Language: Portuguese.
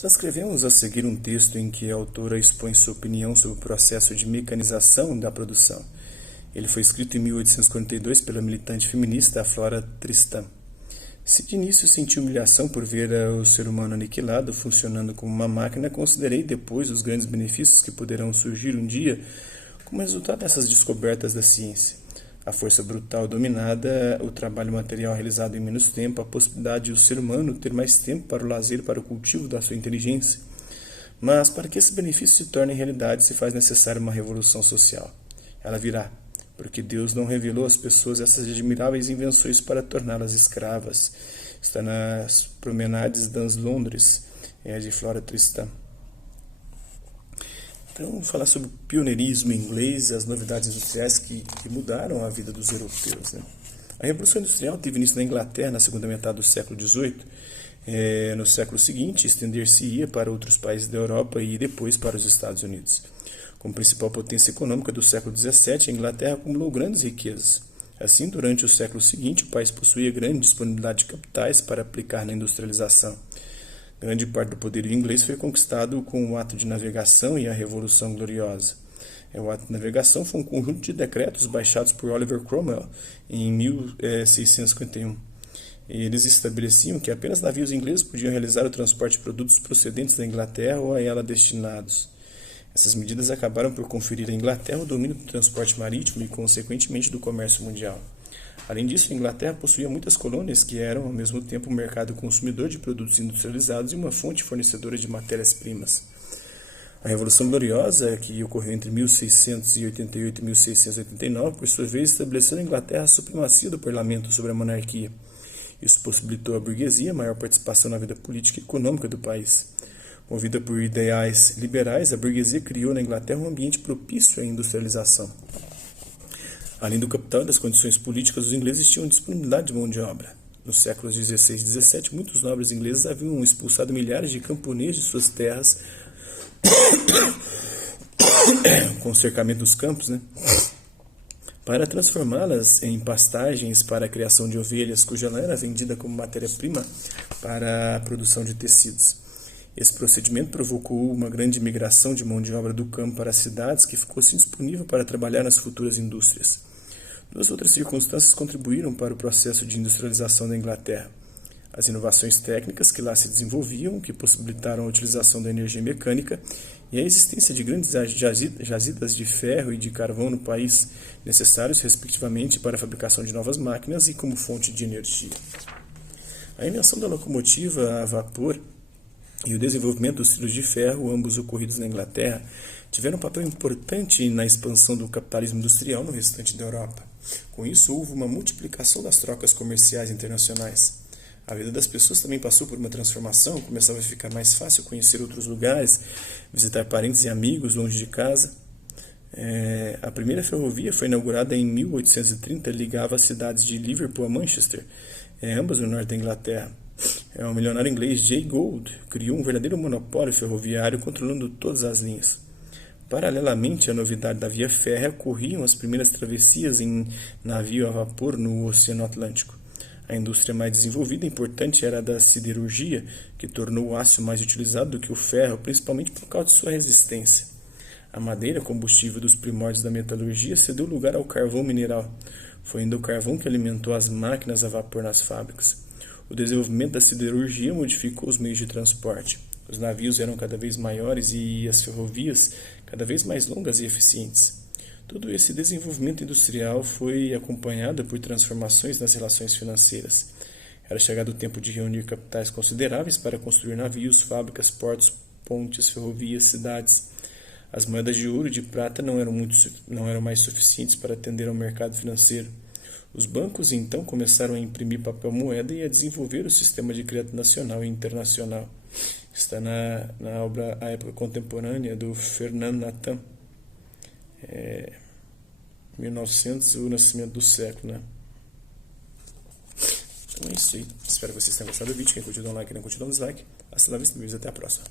Transcrevemos a seguir um texto em que a autora expõe sua opinião sobre o processo de mecanização da produção. Ele foi escrito em 1842 pela militante feminista Flora Tristan. Se de início senti humilhação por ver o ser humano aniquilado, funcionando como uma máquina, considerei depois os grandes benefícios que poderão surgir um dia como resultado dessas descobertas da ciência. A força brutal dominada, o trabalho material realizado em menos tempo, a possibilidade de o ser humano ter mais tempo para o lazer e para o cultivo da sua inteligência. Mas, para que esses benefícios se tornem realidade, se faz necessária uma revolução social. Ela virá, porque Deus não revelou às pessoas essas admiráveis invenções para torná-las escravas. Está nas Promenades dans Londres, de Flora Tristan. Então, vamos falar sobre o pioneirismo inglês e as novidades industriais que mudaram a vida dos europeus. A Revolução Industrial teve início na Inglaterra na segunda metade do século XVIII. No século seguinte, estender-se-ia para outros países da Europa e depois para os Estados Unidos. Como principal potência econômica do século XVII, a Inglaterra acumulou grandes riquezas. Assim, durante o século seguinte, o país possuía grande disponibilidade de capitais para aplicar na industrialização. Grande parte do poderio inglês foi conquistado com o ato de navegação e a Revolução Gloriosa. O ato de navegação foi um conjunto de decretos baixados por Oliver Cromwell em 1651. Eles estabeleciam que apenas navios ingleses podiam realizar o transporte de produtos procedentes da Inglaterra ou a ela destinados. Essas medidas acabaram por conferir à Inglaterra o domínio do transporte marítimo e, consequentemente, do comércio mundial. Além disso, a Inglaterra possuía muitas colônias que eram, ao mesmo tempo, um mercado consumidor de produtos industrializados e uma fonte fornecedora de matérias-primas. A Revolução Gloriosa, que ocorreu entre 1688 e 1689, por sua vez, estabeleceu na Inglaterra a supremacia do parlamento sobre a monarquia. Isso possibilitou à burguesia maior participação na vida política e econômica do país. Movida por ideais liberais, a burguesia criou na Inglaterra um ambiente propício à industrialização. Além do capital e das condições políticas, os ingleses tinham disponibilidade de mão de obra. Nos séculos XVI e XVII, muitos nobres ingleses haviam expulsado milhares de camponeses de suas terras com o cercamento dos campos, para transformá-las em pastagens para a criação de ovelhas, cuja lã era vendida como matéria-prima para a produção de tecidos. Esse procedimento provocou uma grande migração de mão de obra do campo para as cidades, que ficou assim disponível para trabalhar nas futuras indústrias. Duas outras circunstâncias contribuíram para o processo de industrialização da Inglaterra. As inovações técnicas que lá se desenvolviam, que possibilitaram a utilização da energia mecânica, e a existência de grandes jazidas de ferro e de carvão no país, necessários respectivamente para a fabricação de novas máquinas e como fonte de energia. A invenção da locomotiva a vapor e o desenvolvimento dos trilhos de ferro, ambos ocorridos na Inglaterra, tiveram um papel importante na expansão do capitalismo industrial no restante da Europa. Com isso, houve uma multiplicação das trocas comerciais internacionais. A vida das pessoas também passou por uma transformação, começava a ficar mais fácil conhecer outros lugares, visitar parentes e amigos longe de casa. A primeira ferrovia foi inaugurada em 1830 e ligava as cidades de Liverpool a Manchester, ambas no norte da Inglaterra. O milionário inglês Jay Gould criou um verdadeiro monopólio ferroviário, controlando todas as linhas. Paralelamente à novidade da via férrea, ocorriam as primeiras travessias em navio a vapor no Oceano Atlântico. A indústria mais desenvolvida e importante era a da siderurgia, que tornou o aço mais utilizado do que o ferro, principalmente por causa de sua resistência. A madeira, combustível dos primórdios da metalurgia, cedeu lugar ao carvão mineral. Foi ainda o carvão que alimentou as máquinas a vapor nas fábricas. O desenvolvimento da siderurgia modificou os meios de transporte. Os navios eram cada vez maiores e as ferrovias cada vez mais longas e eficientes. Todo esse desenvolvimento industrial foi acompanhado por transformações nas relações financeiras. Era chegado o tempo de reunir capitais consideráveis para construir navios, fábricas, portos, pontes, ferrovias, cidades. As moedas de ouro e de prata não eram mais suficientes para atender ao mercado financeiro. Os bancos então começaram a imprimir papel moeda e a desenvolver o sistema de crédito nacional e internacional. Está na obra A Época Contemporânea, do Fernand Nathan, 1900, o nascimento do século. Então é isso aí. Espero que vocês tenham gostado do vídeo. Quem curtiu, dá um like. Quem não curtiu, dá um dislike. Hasta la vista, até a próxima.